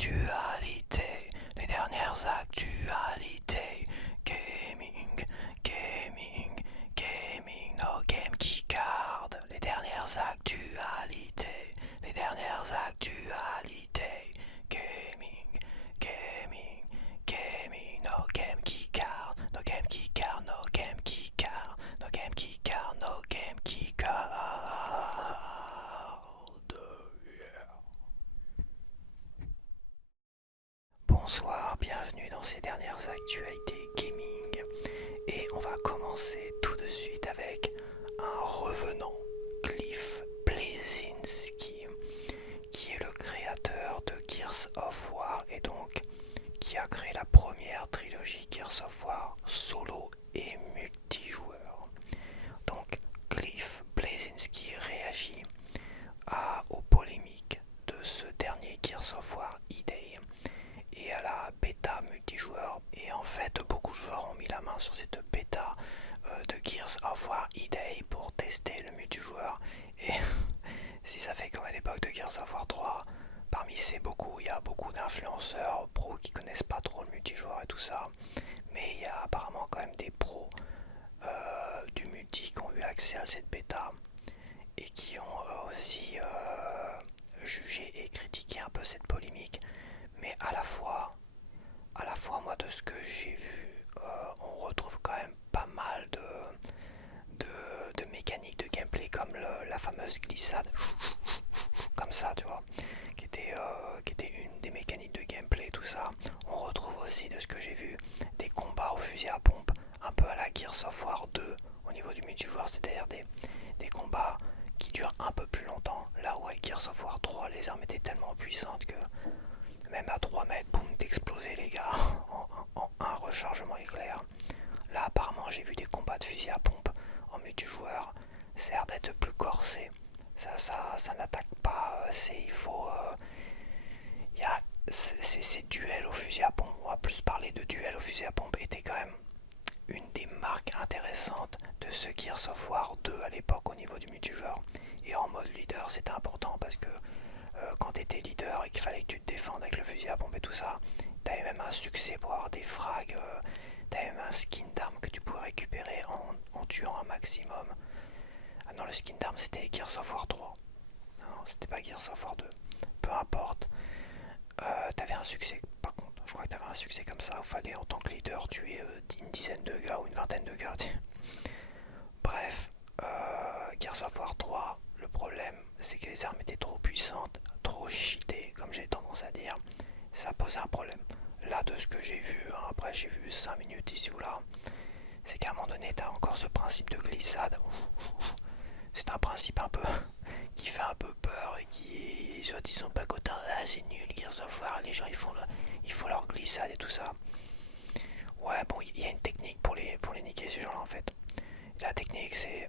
actualités, les dernières actualités, gaming, gaming, gaming, no game keycard, les dernières actualités, les dernières actualités, gaming, gaming, gaming, no game keycard, no game keycard, no game keycard, no game keycard, no game keycard. Bonsoir, bienvenue dans ces dernières actualités gaming. Et on va commencer tout de suite avec un revenant, Cliff Bleszinski, qui est le créateur de Gears of War et donc qui a créé la première trilogie Gears of War solo et multijoueur. Donc Cliff Bleszinski réagit aux polémiques de ce dernier Gears of War E-Day et à la bêta multijoueur. Et en fait, beaucoup de joueurs ont mis la main sur cette bêta de Gears of War E-Day pour tester le multijoueur. Et si ça fait comme à l'époque de Gears of War 3, parmi ces beaucoup, il y a beaucoup d'influenceurs pros qui connaissent pas trop le multijoueur et tout ça. Mais il y a apparemment quand même des pros du multi qui ont eu accès à cette bêta et qui ont aussi jugé et critiqué un peu cette polémique. Mais à la fois moi de ce que j'ai vu, on retrouve quand même pas mal de mécaniques de gameplay comme la fameuse glissade, comme ça tu vois, qui était une des mécaniques de gameplay, tout ça. On retrouve aussi de ce que j'ai vu des combats au fusil à pompe, un peu à la Gears of War 2 au niveau du multijoueur, c'est-à-dire des combats qui durent un peu plus longtemps, là où avec Gears of War 3 les armes étaient tellement puissantes que même à 3 mètres, boum, t'explosais les gars, en un rechargement éclair. Là apparemment j'ai vu des combats de fusil à pompe en multijoueur, ça a l'air d'être plus corsé, ça n'attaque pas, il faut... y a, ces duels au fusil à pompe, on va plus parler de duels au fusil à pompe, était quand même une des marques intéressantes de ce Gears of War 2 à l'époque au niveau du multijoueur. Et en mode leader c'était important parce que quand tu étais leader et qu'il fallait que tu te défendes avec le fusil à pompe et tout ça, t'avais même un succès pour avoir des frags, t'avais même un skin d'arme que tu pouvais récupérer en tuant un maximum. Ah non, le skin d'arme c'était Gears of War 3. Non, c'était pas Gears of War 2. Peu importe. T'avais un succès, par contre. Je crois que t'avais un succès comme ça. Il fallait en tant que leader tuer une dizaine de gars ou une vingtaine de gars. Bref, Gears of War 3, le problème c'est que les armes étaient trop puissantes, trop cheatées, comme j'ai tendance à dire. Ça posait un problème. Là, de ce que j'ai vu, hein, après j'ai vu 5 minutes ici ou là, c'est qu'à un moment donné, t'as encore ce principe de glissade. C'est un principe un peu qui fait un peu peur et qui, les autres ils sont pas contents. Ah, c'est nul, Gears of War, les gens ils font leur glissade et tout ça. Ouais, bon, il y a une technique pour les niquer ces gens-là en fait. La technique c'est,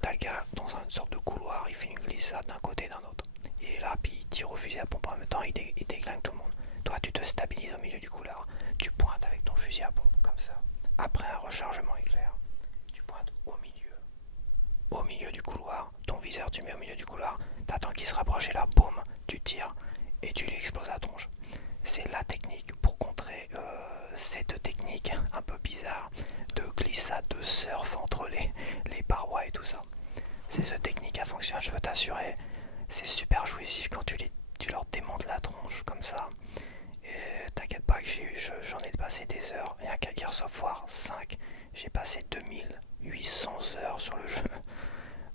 t'as le gars dans une sorte de couloir, il fait une glissade d'un côté et d'un autre. Et là, puis il tire au fusil à pompe en même temps, il déglingue tout le monde. Toi, tu te stabilises au milieu du couloir, tu pointes avec ton fusil à pompe, comme ça. Après un rechargement éclair, tu pointes au milieu du couloir, ton viseur tu mets au milieu du couloir, t'attends qu'il se rapproche et là, boum, tu tires et tu lui exploses la tronche. C'est la technique pour contrer cette technique un peu bizarre de glissade, de surf entre les parois et tout ça. C'est cette technique, elle fonctionne, je peux t'assurer. C'est super jouissif quand tu leur démontes la tronche comme ça. Et t'inquiète pas que j'en ai passé des heures. Rien qu'à Gears of War 5, j'ai passé 2800 heures sur le jeu.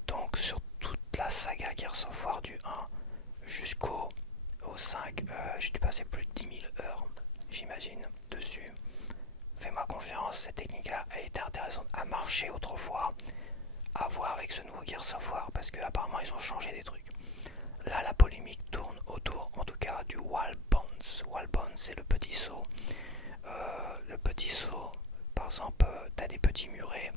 Donc sur toute la saga Gears of War du 1 jusqu'au 5, j'ai dû passer plus de 10 000 heures, j'imagine, dessus. Fais-moi confiance, cette technique-là, elle était intéressante à marcher autrefois, à voir avec ce nouveau Gears of War, parce qu'apparemment ils ont changé des trucs. Là, la polémique tourne autour, en tout cas, du Wall Bounce. Wall Bounce, c'est le petit saut. Le petit saut, par exemple, t'as des petits murets,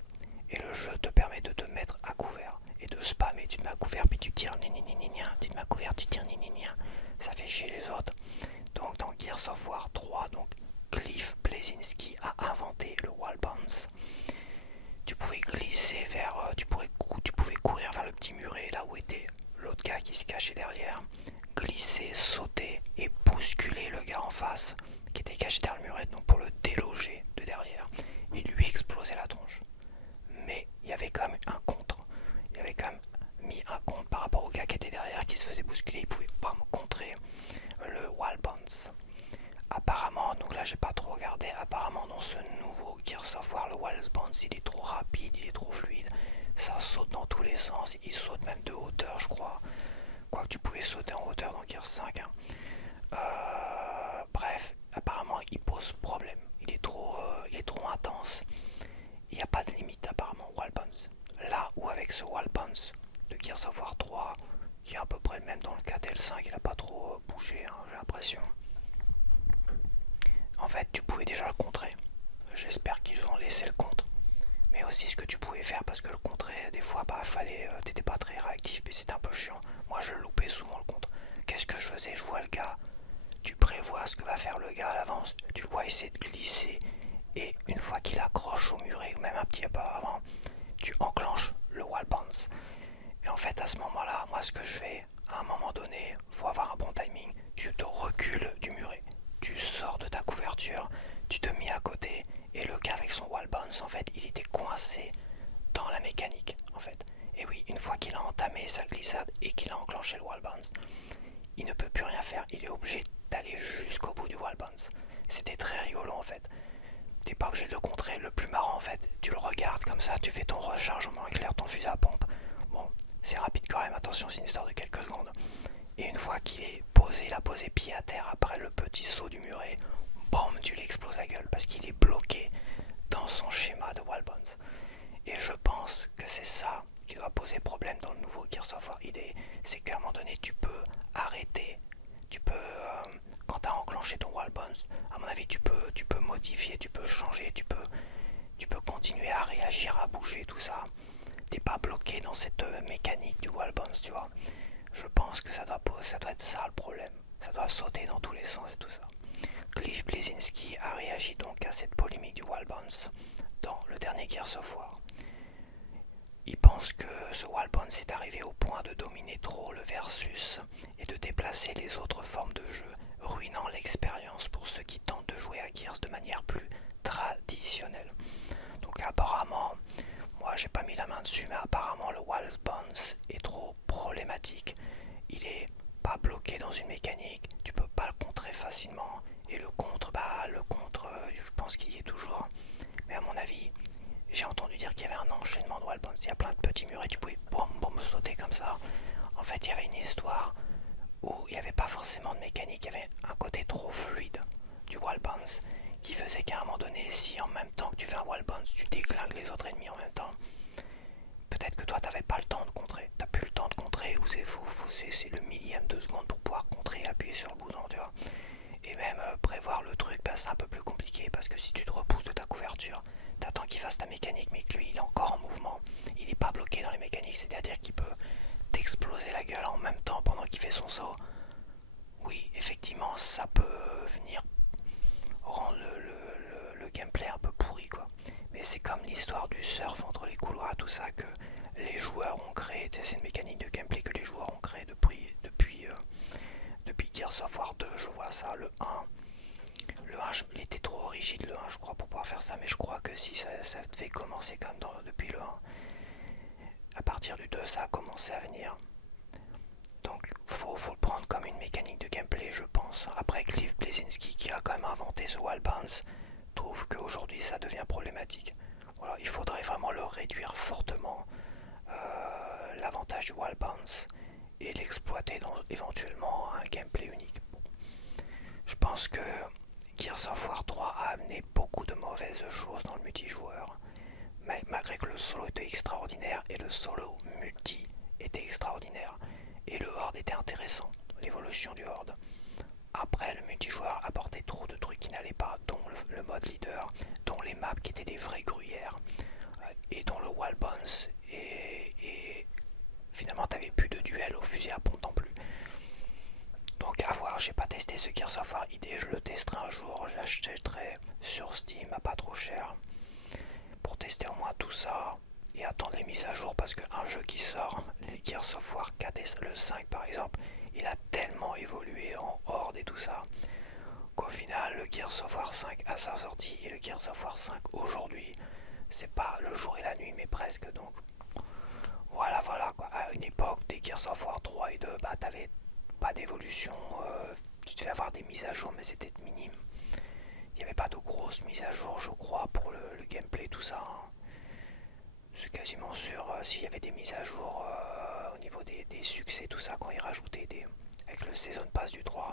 et le jeu te permet de te mettre à couvert, et de spammer, tu te mets à couvert, puis tu tires, tu te mets à couvert, tu tires, ça fait chier les autres. Donc dans Gears of War 3, donc Cliff Bleszinski a inventé le Wall Bounce. Tu pouvais glisser vers, tu pouvais courir vers le petit muret là où était l'autre gars qui se cachait derrière, glisser, sauter et bousculer le gars 5. Hein. Bref, apparemment il pose problème. Il est trop intense. Il n'y a pas de limite apparemment Wall Bounce. Là où avec ce Wall Bounce de Gears of War 3, qui est à peu près le même dans le 4 et le 5, il n'a pas trop bougé, hein, j'ai l'impression. En fait, tu pouvais déjà le contrer. J'espère qu'ils ont laissé le contre. Mais aussi ce que tu pouvais faire, parce que le contrer, des fois, t'étais pas très réactif, mais c'était un peu chiant. Moi, je loupais souvent le contre. Qu'est-ce que je faisais? Je vois le gars, tu prévois ce que va faire le gars à l'avance, tu le vois essayer de glisser, et une fois qu'il accroche au muret, ou même un petit peu avant, tu enclenches le wall bounce. Et en fait, à ce moment-là, moi, ce que je fais, à un moment donné, faut avoir un bon timing, tu te recules du muret, tu sors de ta couverture, tu te mets à côté, et le gars avec son wall bounce, en fait, il était coincé dans la mécanique, en fait. Et oui, une fois qu'il a entamé sa glissade et qu'il a enclenché le wall bounce, il ne peut plus rien faire, il est obligé d'aller jusqu'au bout du wall bounce. C'était très rigolo, en fait. T'es pas obligé de le contrer. Le plus marrant, en fait, tu le regardes comme ça, tu fais ton rechargement éclair, ton fusil à pompe. Bon, c'est rapide quand même, attention, c'est une histoire de quelques secondes. Et une fois qu'il est posé, il a posé pied à terre après le petit saut du muret, bam, tu l'exploses la gueule parce qu'il est bloqué dans son schéma de wall bounce. Et je pense que c'est ça qui doit poser problème dans le nouveau Gears of War ID, c'est qu'à un moment donné, tu peux arrêter, quand tu as enclenché ton wall bounce, à mon avis, tu peux modifier, tu peux changer, tu peux continuer à réagir, à bouger, tout ça. T'es pas bloqué dans cette mécanique du wall bounce, tu vois. Je pense que ça doit être ça le problème. Ça doit sauter dans tous les sens et tout ça. Cliff Bleszinski a réagi donc à cette polémique du wall bounce dans le dernier Gears of War. Il pense que ce wall bounce est arrivé au point de dominer trop le versus et de déplacer les autres formes de jeu, ruinant l'expérience pour ceux qui tentent de jouer à Gears de manière plus traditionnelle. Donc apparemment, moi j'ai pas mis la main dessus, mais apparemment le wall bounce est trop problématique. Il est pas bloqué dans une mécanique, tu peux pas le contrer facilement. Et le contre, je pense qu'il y est toujours. Mais à mon avis, j'ai entendu dire qu'il y avait un enchaînement de wall bounce. Il y a plein de petits murs et tu pouvais boum sauter comme ça. En fait, il y avait une histoire où il n'y avait pas forcément de mécanique, il y avait un côté trop fluide du wall bounce qui faisait qu'à un moment donné, si en même temps que tu fais un wall bounce, tu déglingues les autres ennemis en même temps, peut-être que toi t'avais pas le temps de contrer, t'as plus le temps de contrer, ou c'est le millième de seconde pour pouvoir contrer et appuyer sur le bouton, tu vois. Et même prévoir le truc, c'est un peu plus compliqué parce que si tu te repousses de ta couverture, t'attends qu'il fasse ta mécanique, mais que lui il est encore en mouvement, il est pas bloqué dans les mécaniques, c'est-à-dire qu'il peut t'exploser la gueule en même temps pendant qu'il fait son saut. Oui, effectivement, ça peut venir rendre le gameplay un peu pourri, quoi. Mais c'est comme l'histoire du surf entre les couloirs, tout ça que les joueurs ont créé. C'est une mécanique de gameplay que les joueurs ont créé depuis Gears of War 2, je vois ça, le 1. Le 1, il était trop rigide, le 1, je crois, pour pouvoir faire ça, mais je crois que si ça devait commencer quand même depuis le 1. À partir du 2, ça a commencé à venir. Donc, faut le prendre comme une mécanique de gameplay, je pense. Après, Cliff Bleszinski, qui a quand même inventé ce wall bounce, trouve qu'aujourd'hui, ça devient problématique. Voilà, il faudrait vraiment le réduire fortement, l'avantage du wall bounce, et l'exploiter dans éventuellement un gameplay unique. Bon. Je pense que Gears of War 3 a amené beaucoup de mauvaises choses dans le multijoueur, mais malgré que le solo était extraordinaire et le solo multi était extraordinaire et le horde était intéressant, l'évolution du horde. Après, le multijoueur apportait trop de trucs qui n'allaient pas, dont le mode leader, dont les maps qui étaient des vraies gruyères, et dont le wall bounce, et finalement t'avais plus de duel au fusil à pompe non plus. Donc à voir, j'ai pas testé ce Gears of War ID, je le testerai un jour, je l'achèterai sur Steam à pas trop cher, pour tester au moins tout ça, et attendre les mises à jour, parce qu'un jeu qui sort, les Gears of War 4 et le 5 par exemple, il a tellement évolué en horde et tout ça, qu'au final le Gears of War 5 à sa sortie et le Gears of War 5 aujourd'hui, c'est pas le jour et la nuit mais presque. Donc voilà quoi. À une époque des Gears of War 3 et 2, t'avais pas d'évolution, tu devais avoir des mises à jour mais c'était minime. Il n'y avait pas de grosses mises à jour je crois pour le gameplay tout ça, hein. Je suis quasiment sûr, s'il y avait des mises à jour au niveau des succès tout ça, quand ils rajoutaient avec le Season Pass du 3.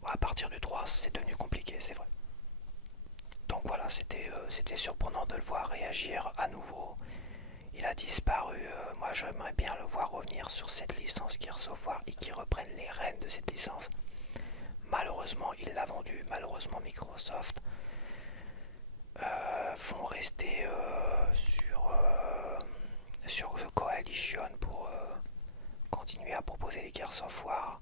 Bon, à partir du 3, c'est devenu compliqué, c'est vrai. Donc voilà, c'était surprenant de le voir réagir à nouveau. Il a disparu, moi j'aimerais bien le voir revenir sur cette licence Gears of War et qu'il reprenne les rênes de cette licence. Malheureusement, il l'a vendu. Malheureusement, Microsoft vont rester sur The Coalition pour continuer à proposer des Gears of War.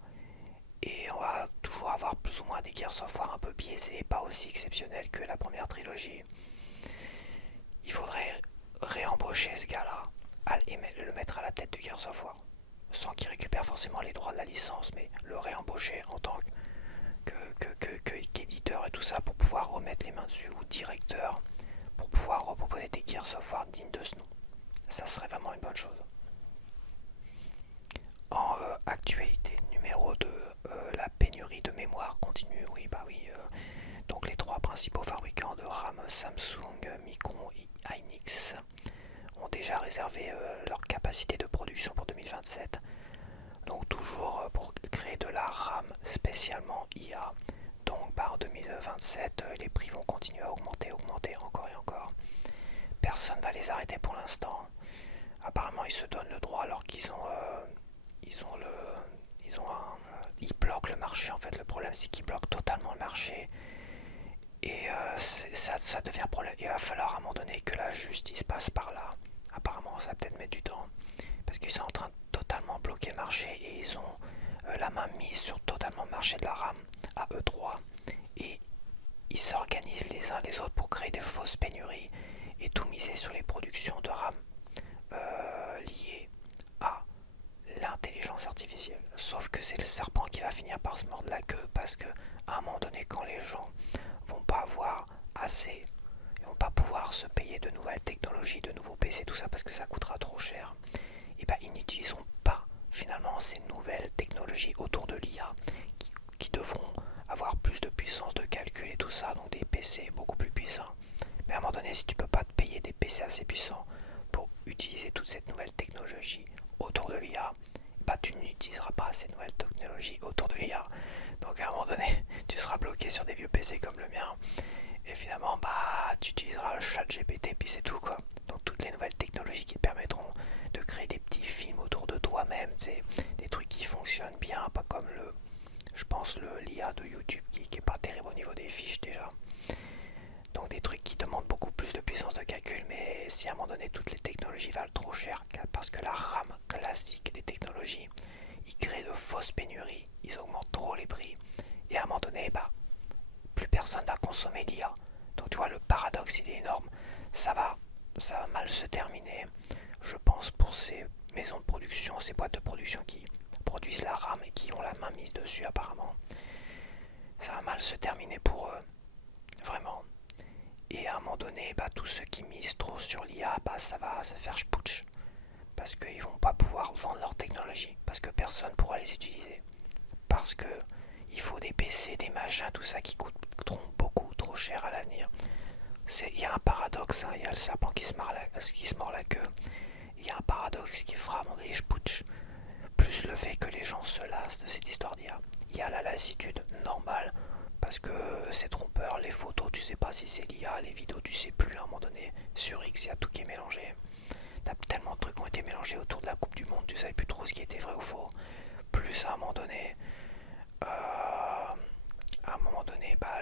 Et on va toujours avoir plus ou moins des Gears of War un peu biaisés, pas aussi exceptionnels que la première trilogie. Il faudrait réembaucher ce gars-là et le mettre à la tête de Gears of War. Sans qu'il récupère forcément les droits de la licence, mais le réembaucher en tant qu'éditeur et tout ça pour pouvoir remettre les mains dessus, ou directeur, pour pouvoir reproposer des Gears of War dignes de ce nom. Ça serait vraiment une bonne chose. En actualité numéro 2, la pénurie de mémoire continue. Oui, bah oui. Donc les trois principaux fabricants de RAM, Samsung, Micron et Hynix, ont déjà réservé leur capacité de production pour 2027. Donc toujours pour créer de la RAM spécialement IA. Donc par 2027, les prix vont continuer à augmenter encore et encore. Personne ne va les arrêter pour l'instant. Apparemment, ils se donnent le droit alors qu'ils ont, ils bloquent le marché. En fait, le problème c'est qu'ils bloquent totalement le marché. Et ça devient un problème. Il va falloir à un moment donné que la justice passe par là. Apparemment, ça va peut-être mettre du temps. Parce qu'ils sont en train de totalement bloquer le marché et ils ont la main mise sur totalement le marché de la RAM à eux trois. Et ils s'organisent les uns les autres pour créer des fausses pénuries et tout miser sur les productions de RAM liées à l'intelligence artificielle. Sauf que c'est le serpent qui va finir par se mordre la queue parce que à un moment donné, quand les gens vont pas avoir assez, ils vont pas pouvoir se payer de nouvelles technologies, de nouveaux PC, tout ça parce que ça coûtera trop cher, et ben ils n'utiliseront pas finalement ces nouvelles technologies autour de l'IA qui devront avoir plus de puissance de calcul et tout ça, donc des PC beaucoup plus puissants. Mais à un moment donné, si tu peux pas te payer des PC assez puissants pour utiliser toute cette nouvelle technologie autour de l'IA, bah tu n'utiliseras pas ces nouvelles technologies autour de l'IA. Donc à un moment donné, tu seras bloqué sur des vieux PC comme le mien. Et finalement, bah tu utiliseras le chat GPT puis c'est tout quoi. Donc toutes les nouvelles technologies qui te permettront de créer des petits films autour de toi-même, c'est des trucs qui fonctionnent bien, pas comme je pense l'IA de YouTube qui est pas terrible au niveau des fiches déjà. Donc des trucs qui demandent beaucoup plus de puissance de calcul, mais si à un moment donné toutes les technologies valent trop cher, parce que la RAM classique des technologies, ils créent de fausses pénuries, ils augmentent trop les prix, et à un moment donné, bah, plus personne va consommer l'IA. Donc tu vois, le paradoxe il est énorme, ça va mal se terminer, je pense, pour ces maisons de production, ces boîtes de production qui produisent la RAM et qui ont la main mise dessus apparemment. Ça va mal se terminer pour eux, vraiment. Et à un moment donné, bah, tous ceux qui misent trop sur l'IA, bah, ça va se faire spouch. Parce qu'ils vont pas pouvoir vendre leur technologie. Parce que personne pourra les utiliser. Parce que il faut des PC, des machins, tout ça qui coûteront beaucoup trop cher à l'avenir. Il y a un paradoxe, hein, il y a le serpent qui se mord la queue. Il y a un paradoxe qui fera à un moment donné spouch. Plus le fait que les gens se lassent de cette histoire d'IA. Il y a la lassitude normale. Parce que c'est trompeur, les photos tu sais pas si c'est l'IA, les vidéos tu sais plus à un moment donné, sur X il y a tout qui est mélangé. T'as tellement de trucs qui ont été mélangés autour de la Coupe du Monde, tu savais plus trop ce qui était vrai ou faux. Plus à un moment donné, bah,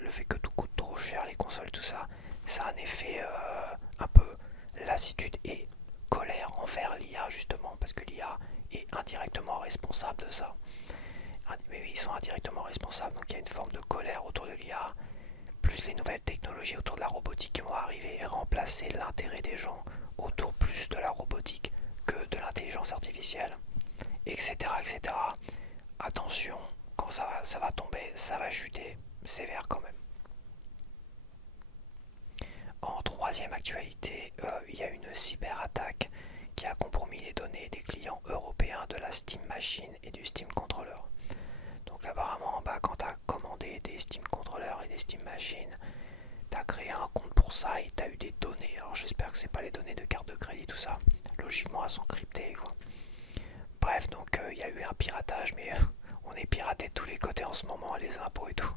le fait que tout coûte trop cher, les consoles, tout ça, ça a un effet un peu lassitude et colère envers l'IA justement, parce que l'IA est indirectement responsable de ça. Mais oui, ils sont indirectement responsables, donc il y a une forme de colère autour de l'IA, plus les nouvelles technologies autour de la robotique qui vont arriver et remplacer l'intérêt des gens autour plus de la robotique que de l'intelligence artificielle, etc. etc. Attention, quand ça va tomber, ça va chuter sévère quand même. En troisième actualité, il y a une cyberattaque qui a compromis les données des clients européens de la Steam Machine et du Steam Controller. Donc apparemment, bah, quand tu as commandé des Steam Controllers et des Steam Machines, tu as créé un compte pour ça et tu as eu des données. Alors j'espère que c'est pas les données de carte de crédit, tout ça. Logiquement, elles sont cryptées, quoi. Bref, donc qu'il y a eu un piratage, mais on est piraté de tous les côtés en ce moment, les impôts et tout.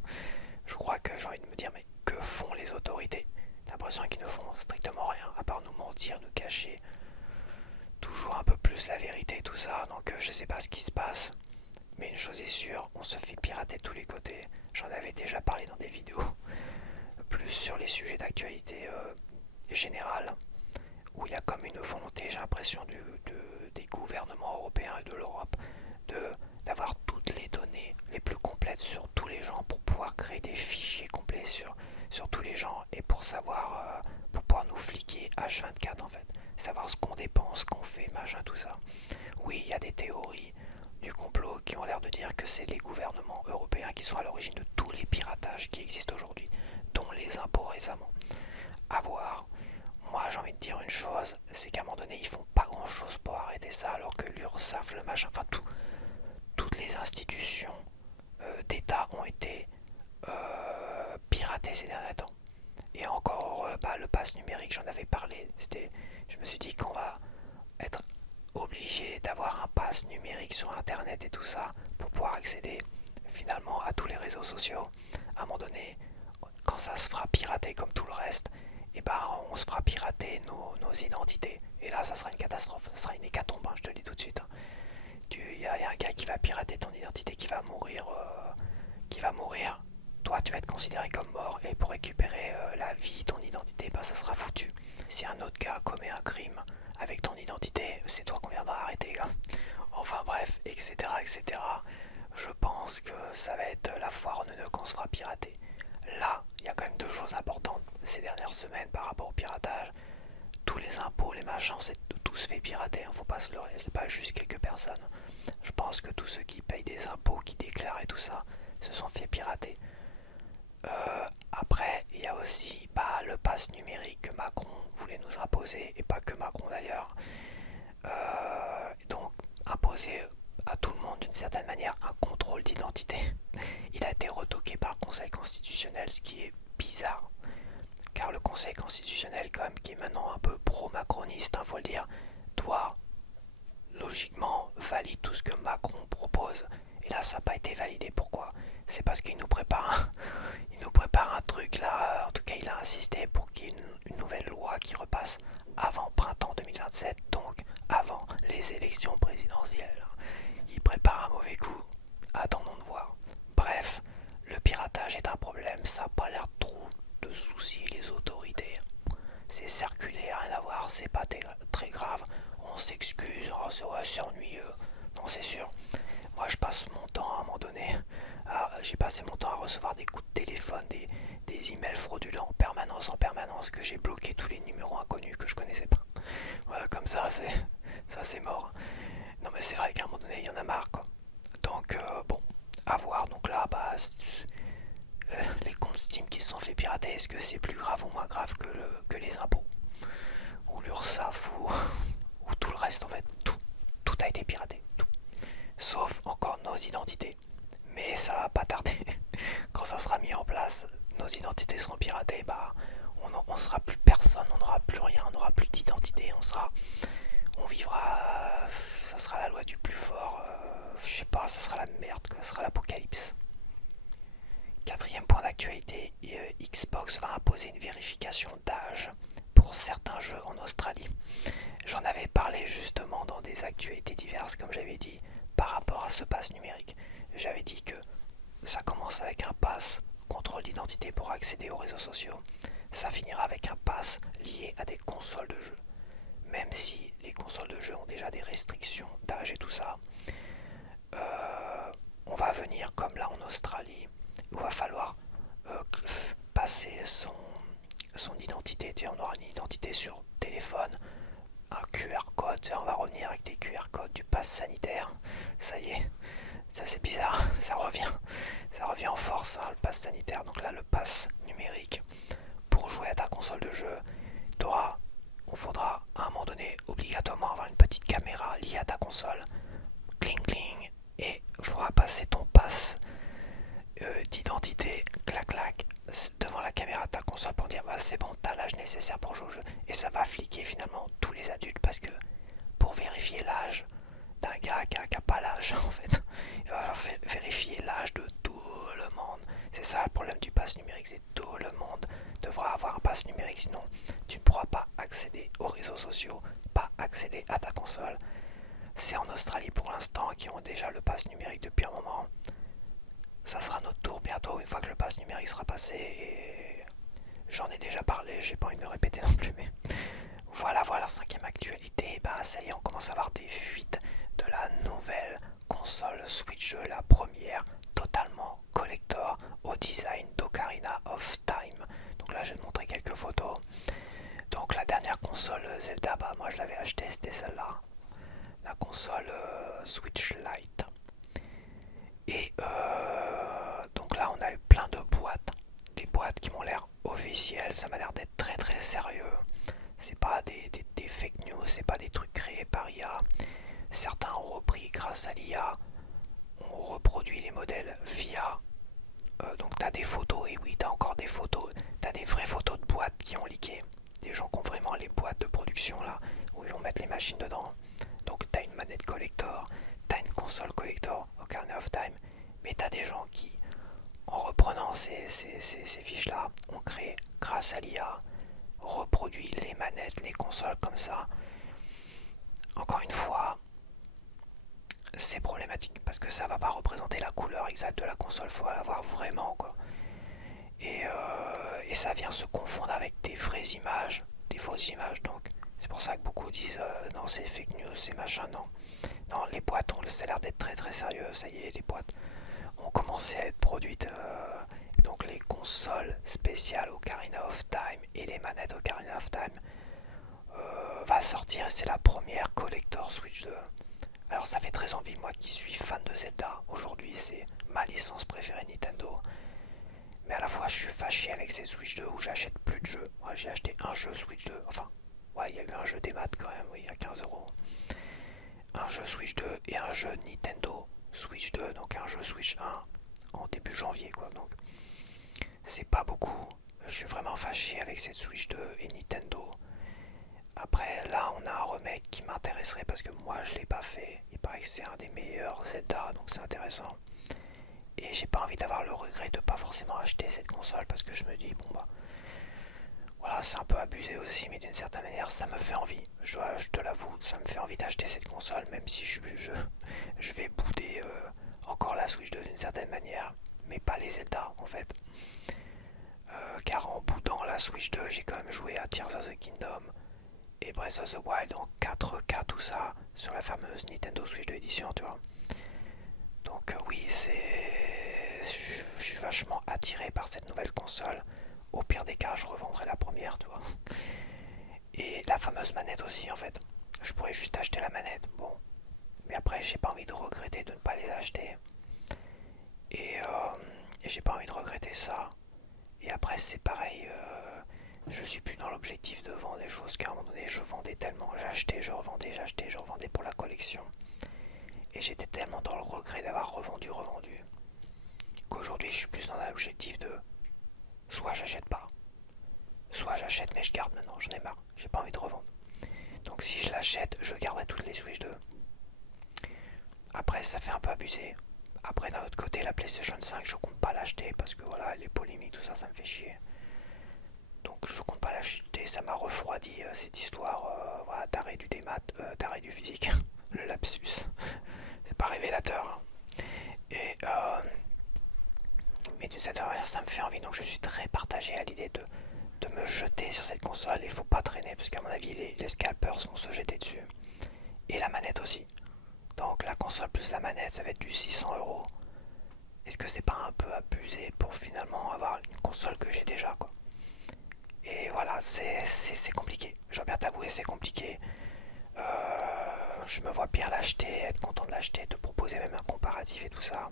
Je crois que j'ai envie de me dire, mais que font les autorités? J'ai l'impression qu'ils ne font strictement rien, à part nous mentir, nous cacher toujours un peu plus la vérité et tout ça. Donc je sais pas ce qui se passe, mais une chose est sûre, on se fait pirater de tous les côtés. J'en avais déjà parlé dans des vidéos, plus sur les sujets d'actualité générale, où il y a comme une volonté, j'ai l'impression, des gouvernements européens et de l'Europe d'avoir toutes les données les plus complètes sur tous les gens pour pouvoir créer des fichiers complets sur tous les gens et pour savoir, pour pouvoir nous fliquer H24 en fait, savoir ce qu'on dépense, ce qu'on fait, machin, tout ça. Oui, il y a des théories du complot qui ont l'air de dire que c'est les gouvernements européens qui sont à l'origine de tous les piratages qui existent aujourd'hui, dont les impôts récemment. À voir. Moi j'ai envie de dire une chose, c'est qu'à un moment donné ils font pas grand chose pour arrêter ça alors que l'URSSAF, le machin, enfin toutes les institutions d'État ont été piratées ces derniers temps. Et encore le pass numérique, j'en avais parlé, je me suis dit qu'on va être obligé d'avoir un pass numérique sur internet et tout ça pour pouvoir accéder finalement à tous les réseaux sociaux. À un moment donné, quand ça se fera pirater comme tout le reste, et ben on se fera pirater nos identités. Et là, ça sera une catastrophe, ça sera une hécatombe, hein, je te le dis tout de suite. Hein. Il y a un gars qui va pirater ton identité, qui va mourir, Toi, tu vas être considéré comme mort, et pour récupérer la vie, ton identité, bah ça sera foutu. Si un autre gars commet un crime avec ton identité, c'est toi qu'on viendra arrêter, gars. Enfin bref, etc., etc. Je pense que ça va être la foire en neuneu qu'on se fera pirater. Là, il y a quand même deux choses importantes ces dernières semaines par rapport au piratage. Tous les impôts, les machins, c'est tous fait pirater, hein, faut pas se leurrer, c'est pas juste quelques personnes. Je pense que tous ceux qui payent des impôts, qui déclarent et tout ça, se sont fait pirater. Après, il y a aussi le pass numérique que Macron voulait nous imposer, et pas que Macron d'ailleurs. Donc, imposer à tout le monde d'une certaine manière un contrôle d'identité. Il a été retoqué par le Conseil constitutionnel, ce qui est bizarre. Car le Conseil constitutionnel, quand même, qui est maintenant un peu pro-macroniste, faut le dire, doit logiquement valider tout ce que Macron propose. Et là, ça n'a pas été validé. Pourquoi? C'est parce qu'il nous prépare un truc là. En tout cas, il a insisté pour qu'il y ait une nouvelle loi qui repasse avant printemps 2027, donc avant les élections présidentielles. Il prépare un mauvais coup. Attendons de voir. Bref, le piratage est un problème. Ça n'a pas l'air trop de soucier les autorités. C'est circulaire, rien à voir, c'est pas très grave. On s'excuse, oh, c'est ennuyeux. Non, c'est sûr. Moi, je passe mon temps à un moment donné. J'ai passé mon temps à recevoir des coups de téléphone, des emails fraudulents en permanence, que j'ai bloqué tous les numéros inconnus que je connaissais pas. Voilà, comme ça, c'est mort. Non, mais c'est vrai qu'à un moment donné, il y en a marre, quoi. Donc, bon, à voir. Donc là, les comptes Steam qui se sont fait pirater, est-ce que c'est plus grave ou moins grave que les impôts? Ou l'URSSAF, ou tout le reste, en fait. Tout a été piraté. Tout. Sauf encore nos identités. Mais ça va pas tarder. Quand ça sera mis en place, nos identités seront piratées, on sera plus personne, on n'aura plus rien, on n'aura plus d'identité, on vivra, ça sera la loi du plus fort, je sais pas, ça sera la merde, ça sera l'apocalypse. Quatrième point d'actualité, Xbox va imposer une vérification d'âge pour certains jeux en Australie. J'en avais parlé justement dans des actualités diverses, comme j'avais dit, par rapport à ce pass numérique. J'avais dit que ça commence avec un pass contrôle d'identité pour accéder aux réseaux sociaux. Ça finira avec un pass lié à des consoles de jeux. Même si les consoles de jeux ont déjà des restrictions d'âge et tout ça, on va venir comme là en Australie, où il va falloir passer son identité. On aura une identité sur téléphone, un QR code, on va revenir avec des QR codes du pass sanitaire. Ça y est, ça c'est bizarre, ça revient en force, hein, le pass sanitaire. Donc là, le pass numérique, pour jouer à ta console de jeu, on faudra à un moment donné obligatoirement avoir une petite caméra liée à ta console, cling cling, et il faudra passer ton pass d'identité, clac clac, devant la caméra de ta console pour dire c'est bon, t'as l'âge nécessaire pour jouer au jeu. Et ça va fliquer finalement tous les adultes, parce que pour vérifier l'âge d'un gars qui a pas l'âge en fait. Il va falloir vérifier l'âge de tout le monde. C'est ça le problème du pass numérique, c'est tout le monde devra avoir un pass numérique, sinon tu ne pourras pas accéder aux réseaux sociaux, pas accéder à ta console. C'est en Australie pour l'instant qui ont déjà le pass numérique depuis un moment. Ça sera notre tour bientôt une fois que le pass numérique sera passé et j'en ai déjà parlé, j'ai pas envie de me répéter non plus mais voilà, cinquième actualité, bah ça y est on commence à avoir des fuites de la nouvelle console Switch 2, la première totalement collector au design d'Ocarina of Time. Donc là je vais te montrer quelques photos. Donc la dernière console Zelda, bah moi je l'avais acheté, c'était celle-là, la console Switch Lite. Et donc là on a eu plein de boîtes, des boîtes qui m'ont l'air officielles, ça m'a l'air d'être très très sérieux. C'est pas des fake news, c'est pas des trucs créés par IA. Certains ont repris grâce à l'IA, on reproduit les modèles via. Donc t'as des photos, et oui t'as encore des photos, t'as des vraies photos de boîtes qui ont leaké. Des gens qui ont vraiment les boîtes de production là, où ils vont mettre les machines dedans. Donc t'as une manette collector, t'as une console collector, Ocarina of Time, mais t'as des gens qui, en reprenant ces fiches là, ont créé grâce à l'IA, reproduit les manettes, les consoles comme ça. Encore une fois, c'est problématique parce que ça va pas représenter la couleur exacte de la console, faut la voir vraiment quoi. Et ça vient se confondre avec des vraies images, des fausses images, donc c'est pour ça que beaucoup disent non c'est fake news, c'est machin, non. Non, les boîtes ont l'air d'être très très sérieux, ça y est, les boîtes ont commencé à être produites. Donc les consoles spéciales Ocarina of Time et les manettes Ocarina of Time va sortir, c'est la première collector Switch 2. Alors ça fait très envie, moi qui suis fan de Zelda, aujourd'hui c'est ma licence préférée Nintendo. Mais à la fois je suis fâché avec ces Switch 2 où j'achète plus de jeux. Ouais, j'ai acheté un jeu Switch 2, enfin, ouais il y a eu un jeu des maths quand même, oui, à 15€. Un jeu Switch 2 et un jeu Nintendo Switch 2, donc un jeu Switch 1 en début janvier quoi. Donc c'est pas beaucoup. Je suis vraiment fâché avec cette Switch 2 et Nintendo. Après là on a un remake qui m'intéresserait parce que moi je l'ai pas fait. Il paraît que c'est un des meilleurs Zelda donc c'est intéressant. Et j'ai pas envie d'avoir le regret de pas forcément acheter cette console parce que je me dis bon bah voilà c'est un peu abusé aussi mais d'une certaine manière ça me fait envie. Je te l'avoue, ça me fait envie d'acheter cette console même si je vais bouder encore la Switch 2 d'une certaine manière. Mais pas les Zelda en fait. Car en boudant la Switch 2 j'ai quand même joué à Tears of the Kingdom et Breath of the Wild en 4K tout ça sur la fameuse Nintendo Switch 2 édition tu vois. Donc oui je suis vachement attiré par cette nouvelle console. Au pire des cas je revendrai la première tu vois. Et la fameuse manette aussi en fait. Je pourrais juste acheter la manette, bon. Mais après j'ai pas envie de regretter de ne pas les acheter. Et j'ai pas envie de regretter ça. Et après c'est pareil, je suis plus dans l'objectif de vendre des choses qu'à un moment donné je vendais tellement, j'achetais, je revendais pour la collection. Et j'étais tellement dans le regret d'avoir revendu, qu'aujourd'hui je suis plus dans l'objectif de soit j'achète pas, soit j'achète mais je garde maintenant, j'en ai marre, j'ai pas envie de revendre. Donc si je l'achète, je garderai toutes les Switch 2. Après ça fait un peu abusé. Après d'un autre côté la PlayStation 5 je compte pas l'acheter parce que voilà les polémiques tout ça ça me fait chier. Donc je compte pas l'acheter, ça m'a refroidi cette histoire voilà, d'arrêt du démat, d'arrêt du physique, le lapsus. C'est pas révélateur. Hein. Et mais d'une certaine manière ça me fait envie donc je suis très partagé à l'idée de me jeter sur cette console. Il faut pas traîner parce qu'à mon avis les scalpers vont se jeter dessus. Et la manette aussi. Donc la console plus la manette ça va être du 600€. Est-ce que c'est pas un peu abusé pour finalement avoir une console que j'ai déjà quoi. Et voilà, c'est compliqué. Je dois bien t'avouer, c'est compliqué. Je me vois bien l'acheter, être content de l'acheter, de proposer même un comparatif et tout ça.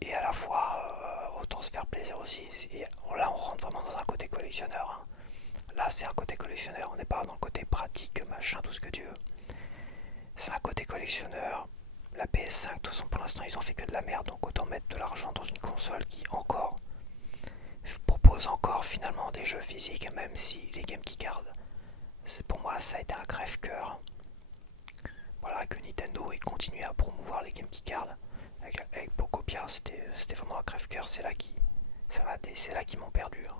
Et à la fois, autant se faire plaisir aussi. Et là, on rentre vraiment dans un côté collectionneur. Hein. Là, c'est un côté collectionneur. On n'est pas dans le côté pratique, machin, tout ce que tu veux. C'est un côté collectionneur. La PS5, de toute façon, pour l'instant, ils ont fait que de la merde. Donc autant mettre de l'argent dans une console qui, encore, propose encore finalement des jeux physiques, même si les Game Keycards, c'est pour moi ça a été un crève-cœur. Voilà, que Nintendo ait continué à promouvoir les Game Key Cards avec Pocopia, c'était vraiment un crève-cœur. C'est là qu'ils m'ont perdu, hein.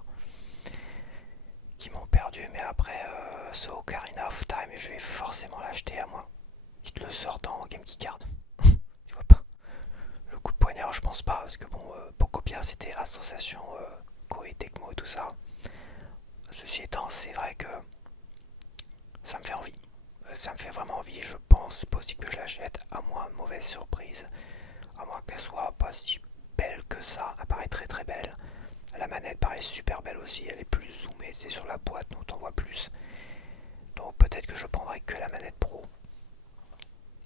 Mais après ce Ocarina of Time, je vais forcément l'acheter à moins qu'ils te le sortent en Game Key Card. Tu vois pas le coup de poignard, je pense pas, parce que bon, Pocopia c'était association Koei Tecmo et tout ça. Ceci étant, c'est vrai que ça me fait envie. Ça me fait vraiment envie, je pense possible que je l'achète, à moins mauvaise surprise, à moins qu'elle soit pas si belle que ça. Elle paraît très très belle. La manette paraît super belle aussi, elle est plus zoomée, c'est sur la boîte, donc t'en vois plus. Donc peut-être que je prendrai que la manette pro.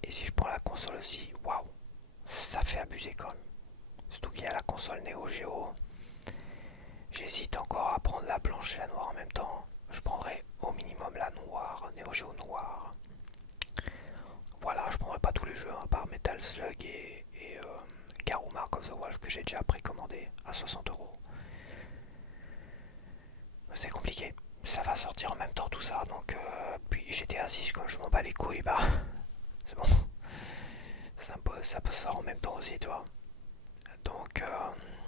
Et si je prends la console aussi, waouh, ça fait abuser quand même. Surtout qu'il y a la console Neo Geo. J'hésite encore à prendre la blanche et la noire en même temps. Je prendrai au minimum la noire, Neo Geo noire. Voilà, je prendrai pas tous les jeux, à part Metal Slug et Garou Mark of the Wolf que j'ai déjà précommandé à 60€. C'est compliqué. Ça va sortir en même temps tout ça, donc puis GTA 6 comme je m'en bats les couilles, bah c'est bon. Ça peut sortir en même temps aussi, toi. Donc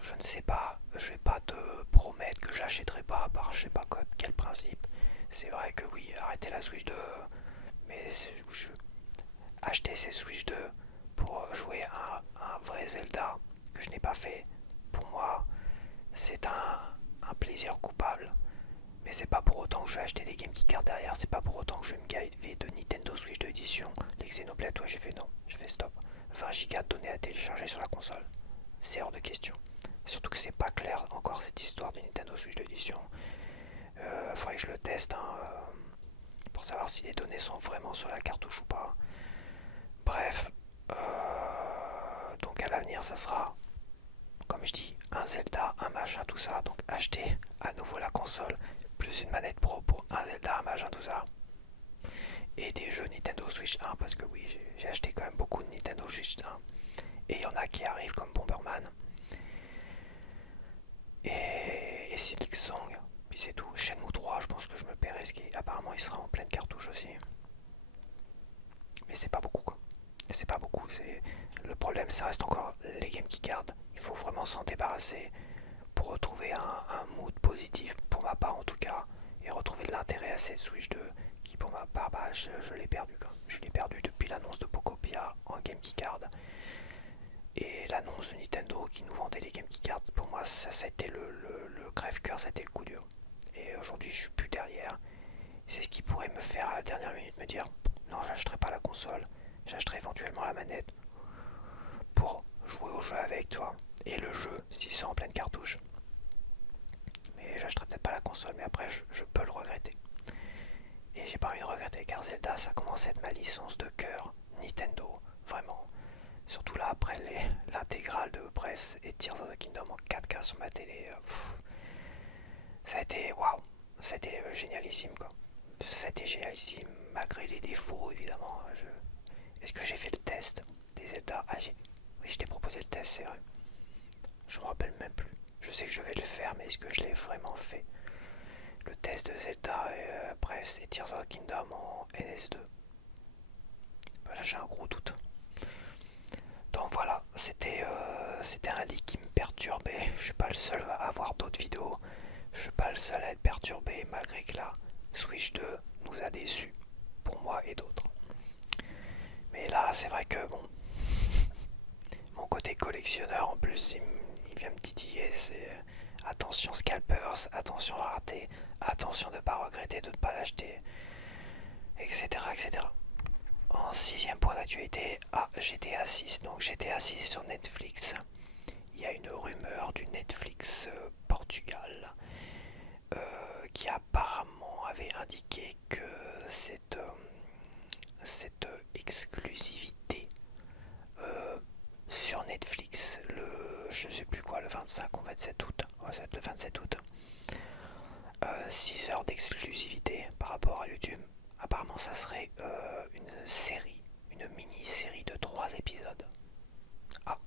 je ne sais pas, je vais pas te promettre que je l'achèterai pas, à part je sais pas quoi, quel principe. C'est vrai que oui, arrêter la Switch 2, mais acheter ces Switch 2 pour jouer à un vrai Zelda que je n'ai pas fait, pour moi c'est un plaisir coupable. Mais c'est pas pour autant que je vais acheter des Game Key Cards derrière, c'est pas pour autant que je vais me gaver de Nintendo Switch 2 édition. Les Xenoblade, ouais, j'ai fait non, j'ai fait stop. 20 Go de données à télécharger sur la console, c'est hors de question. Surtout que c'est pas clair encore cette histoire de Nintendo Switch 2 édition. Faudrait que je le teste, hein, pour savoir si les données sont vraiment sur la cartouche ou pas. Bref, donc à l'avenir, ça sera, comme je dis, un Zelda, un machin, tout ça. Donc acheter à nouveau la console, plus une manette pro pour un Zelda, un machin, tout ça. Et des jeux Nintendo Switch 1, parce que oui, j'ai acheté quand même beaucoup de Nintendo Switch 1. Et il y en a qui arrivent comme Bomberman. Et Silk Song. Puis c'est tout. Shenmue 3, je pense que je me paierai, ce qui apparemment il sera en pleine cartouche aussi. Mais c'est pas beaucoup, quoi. C'est pas beaucoup. Le problème, ça reste encore les Game Key Cards. Il faut vraiment s'en débarrasser pour retrouver un mood positif, pour ma part en tout cas, et retrouver de l'intérêt à cette Switch 2 qui pour ma part, bah, je l'ai perdu, quoi. Je l'ai perdu depuis l'annonce de Pocopia en Game Key Card et l'annonce de Nintendo qui nous vendait les Game Key Cards. Pour moi, ça a été le crève-cœur, ça a été le coup dur. Et aujourd'hui, je suis plus derrière. C'est ce qui pourrait me faire à la dernière minute me dire non, j'achèterai pas la console, j'achèterai éventuellement la manette pour jouer au jeu avec toi. Et le jeu, s'il sort en pleine cartouche. Mais j'achèterai peut-être pas la console, mais après je peux le regretter. Et j'ai pas envie de regretter car Zelda, ça commence à être ma licence de cœur. Nintendo, vraiment. Surtout là, après l'intégrale de presse et Tears of the Kingdom en 4K sur ma télé, ça a été waouh, ça a été génialissime, quoi. Ça a été génialissime, malgré les défauts évidemment. Est-ce que j'ai fait le test des Zelda? Oui, je t'ai proposé le test, c'est vrai. Je me rappelle même plus. Je sais que je vais le faire, mais est-ce que je l'ai vraiment fait? Le test de Zelda, bref, c'est Tears of the Kingdom en NS2. Là, j'ai un gros doute. Donc voilà, c'était un leak qui me perturbait. Je suis pas le seul à avoir d'autres vidéos. Je suis pas le seul à être perturbé, malgré que la Switch 2 nous a déçus, pour moi et d'autres. Mais là, c'est vrai que bon, mon côté collectionneur en plus, il vient me titiller. C'est attention scalpers, attention raté, attention de ne pas regretter de ne pas l'acheter, etc., etc. En sixième point d'actualité, GTA 6. Donc GTA 6 sur Netflix. Il y a une rumeur du Netflix Portugal qui apparemment avait indiqué que cette exclusivité sur Netflix, je sais plus quoi, le 25 ou 27 août, ouais, ça va être le 27 août, 6 heures d'exclusivité par rapport à YouTube. Apparemment, ça serait une série, une mini-série de 3 épisodes. Ah,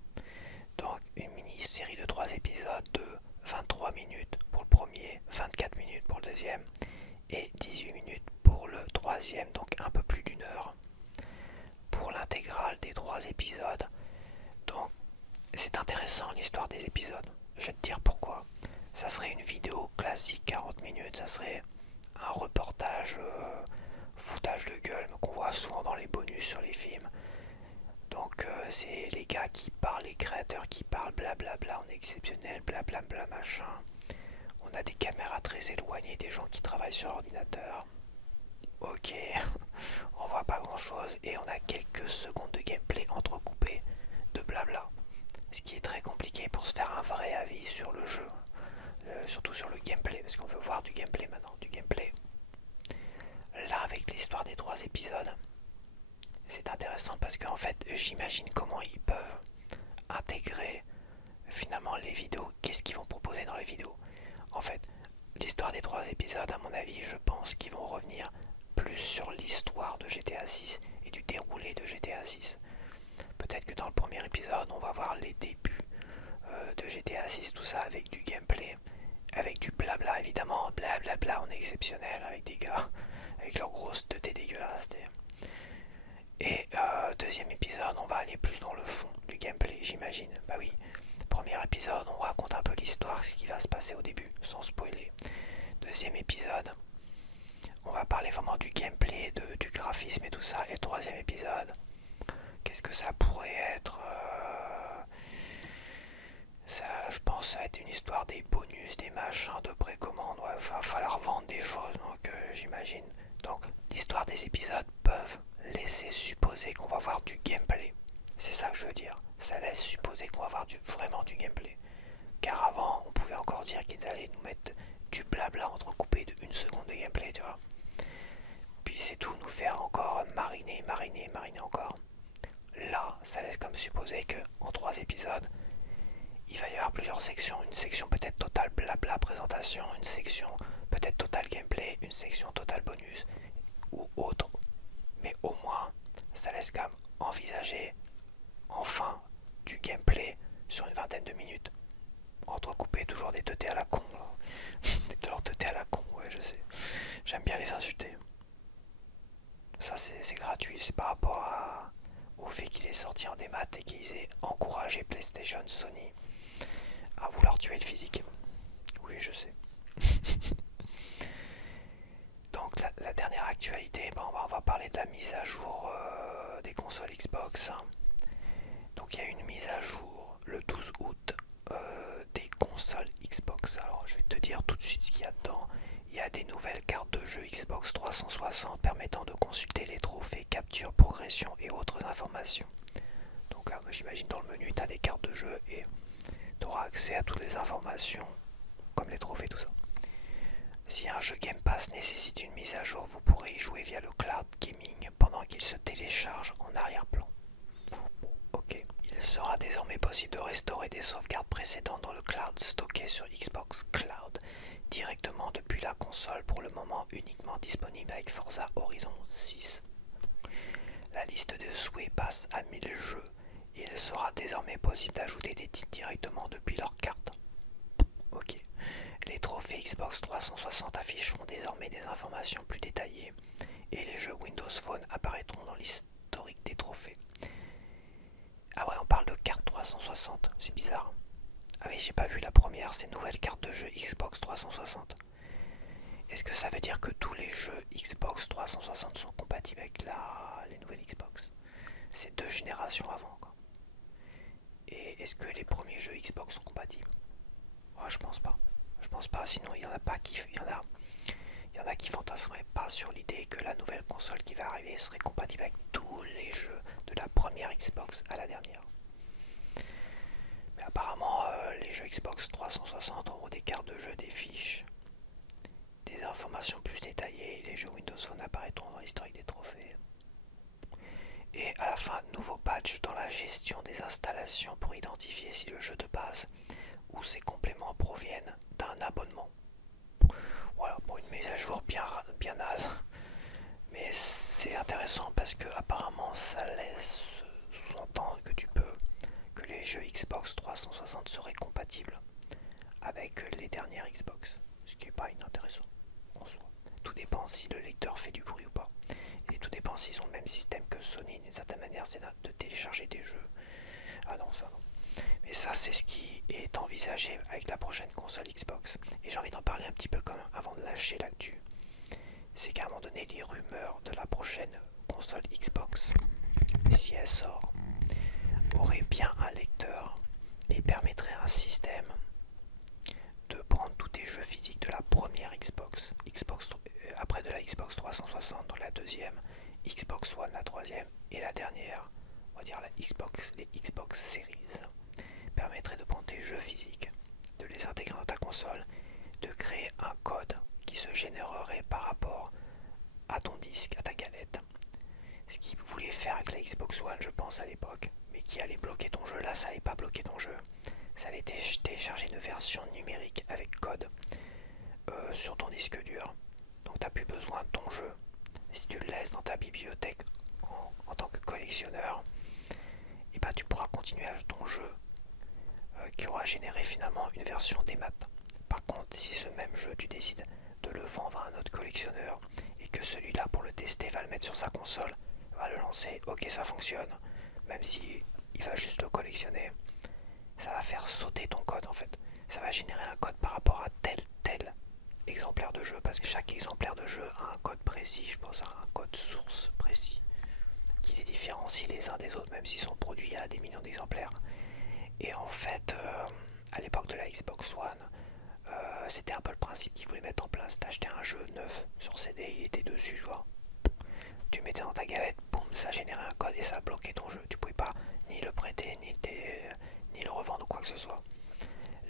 donc une mini-série de 3 épisodes de 23 minutes pour le premier, 24 minutes pour le deuxième et 18 minutes pour le troisième, donc un peu plus d'une heure 3 épisodes. Donc c'est intéressant l'histoire des épisodes. Je vais te dire pourquoi. Ça serait une vidéo classique 40 minutes, ça serait un reportage foutage de gueule qu'on voit souvent dans les bonus sur les films. Donc c'est les gars qui parlent, les créateurs qui parlent, blablabla, on est exceptionnel, blablabla machin. On a des caméras très éloignées des gens qui travaillent sur ordinateur. Ok, on voit pas grand chose et on a quelques secondes de gameplay entrecoupées de blabla. Ce qui est très compliqué pour se faire un vrai avis sur le jeu. Surtout sur le gameplay, parce qu'on veut voir du gameplay maintenant, du gameplay. Là, avec l'histoire des 3 épisodes, c'est intéressant parce qu'en fait, j'imagine comment ils peuvent intégrer finalement les vidéos. Qu'est-ce qu'ils vont proposer dans les vidéos? En fait, l'histoire des 3 épisodes, à mon avis, je pense qu'ils vont revenir plus sur l'histoire de GTA 6 et du déroulé de GTA 6. Peut-être que dans le premier épisode, on va voir les débuts de GTA 6, tout ça avec du gameplay, avec du blabla évidemment, blablabla, on est exceptionnel avec des gars, avec leurs grosses 2T dégueulasses. Et deuxième épisode, on va aller plus dans le fond du gameplay, j'imagine. Bah oui, premier épisode, on raconte un peu l'histoire, ce qui va se passer au début, sans spoiler. Deuxième épisode, on va parler vraiment du gameplay, du graphisme et tout ça. Et le troisième épisode, qu'est-ce que ça pourrait être ça, je pense que ça va être une histoire des bonus, des machins, de précommande. Ouais, va falloir vendre des choses, donc j'imagine. Donc l'histoire des épisodes peuvent laisser supposer qu'on va voir du gameplay. C'est ça que je veux dire. Ça laisse supposer qu'on va voir vraiment du gameplay. Car avant, on pouvait encore dire qu'ils allaient nous mettre du blabla entrecoupé de 1 seconde de gameplay, tu vois. Puis c'est tout, nous faire encore mariner encore. Là, ça laisse comme supposer que en 3 épisodes, il va y avoir plusieurs sections. Une section peut-être totale blabla présentation, une section peut-être totale gameplay, une section totale bonus ou autre. Mais au moins, ça laisse quand même envisager enfin du gameplay sur une vingtaine de minutes. Entrecoupé toujours des 2T à la con. Des 2T à la con, ouais, je sais. J'aime bien les insulter. Ça, c'est gratuit. C'est par rapport au fait qu'il est sorti en démat et qu'ils aient encouragé PlayStation, Sony à vouloir tuer le physique. Oui, je sais. Donc la dernière actualité, on va parler de la mise à jour des consoles Xbox. Donc il y a une mise à jour le 12 août des consoles Xbox. Alors je vais te dire tout de suite ce qu'il y a dedans. Il y a des nouvelles cartes de jeu Xbox 360 permettant de consulter les trophées, captures, progression et autres informations. Donc j'imagine dans le menu tu as des cartes de jeu et tu auras accès à toutes les informations comme les trophées, tout ça. Si un jeu Game Pass nécessite une mise à jour, vous pourrez y jouer via le cloud gaming pendant qu'il se télécharge en arrière-plan. Ok. Il sera désormais possible de restaurer des sauvegardes précédentes dans le cloud stocké sur Xbox Cloud directement depuis la console, pour le moment uniquement disponible avec Forza Horizon 6. La liste de souhaits passe à 1000 jeux. Il sera désormais possible d'ajouter des titres directement depuis leur carte. Ok. Les trophées Xbox 360 afficheront désormais des informations plus détaillées et les jeux Windows Phone apparaîtront dans l'historique des trophées. Ah ouais, on parle de carte 360, c'est bizarre. Ah oui, j'ai pas vu la première, ces nouvelles cartes de jeu Xbox 360. Est-ce que ça veut dire que tous les jeux Xbox 360 sont compatibles avec les nouvelles Xbox? C'est 2 générations avant, quoi. Et est-ce que les premiers jeux Xbox sont compatibles? Ouais, je pense pas. Je pense pas, sinon il y en a pas qui... Il y en a qui fantasmeraient pas sur l'idée que la nouvelle console qui va arriver serait compatible avec tous les jeux de la première Xbox à la dernière. Mais apparemment, les jeux Xbox 360 auront des cartes de jeu, des fiches, des informations plus détaillées, et les jeux Windows Phone apparaîtront dans l'historique des trophées. Et à la fin, nouveau patch dans la gestion des installations pour identifier si le jeu de base ou ses compléments proviennent d'un abonnement. Voilà, pour une mise à jour bien naze. Mais c'est intéressant parce que apparemment ça laisse sous-entendre que les jeux Xbox 360 seraient compatibles avec les dernières Xbox. Ce qui n'est pas inintéressant en soi. Tout dépend si le lecteur fait du bruit ou pas. Et tout dépend s'ils ont le même système que Sony, d'une certaine manière, c'est de télécharger des jeux. Ah non, ça non. Mais ça, c'est ce qui est envisagé avec la prochaine console Xbox. Et j'ai envie d'en parler un petit peu quand même avant de lâcher l'actu. C'est qu'à un moment donné, les rumeurs de la prochaine console Xbox, si elle sort, auraient bien un lecteur et permettrait un système de prendre tous tes jeux physiques de la première Xbox, après de la Xbox 360, donc la deuxième, Xbox One la troisième et la dernière, on va dire les Xbox Series, permettrait de prendre tes jeux physiques, de les intégrer dans ta console, de créer un code qui se générerait par rapport à ton disque, à ta galette. Ce qu'ils voulaient faire avec la Xbox One, je pense à l'époque, mais qui allait bloquer ton jeu. Là, ça allait pas bloquer ton jeu. Ça allait télécharger une version numérique avec code sur ton disque dur. Donc t'as plus besoin de ton jeu. Si tu le laisses dans ta bibliothèque en tant que collectionneur, et bah tu pourras continuer à ton jeu qui aura généré finalement une version des maths. Par contre, si ce même jeu tu décides de le vendre à un autre collectionneur et que celui-là pour le tester va le mettre sur sa console, va le lancer, ok ça fonctionne, même si il va juste le collectionner, ça va faire sauter ton code en fait. Ça va générer un code par rapport à tel exemplaire de jeu, parce que chaque exemplaire de jeu a un code précis, je pense à un code source précis, qui les différencie les uns des autres, même s'ils sont produits à des millions d'exemplaires. Et en fait, à l'époque de la Xbox One, c'était un peu le principe qu'ils voulaient mettre en place. T'achetais un jeu neuf sur CD, il était dessus, tu vois. Tu mettais dans ta galette, boum, ça générait un code et ça bloquait ton jeu. Tu pouvais pas ni le prêter, ni le revendre ou quoi que ce soit.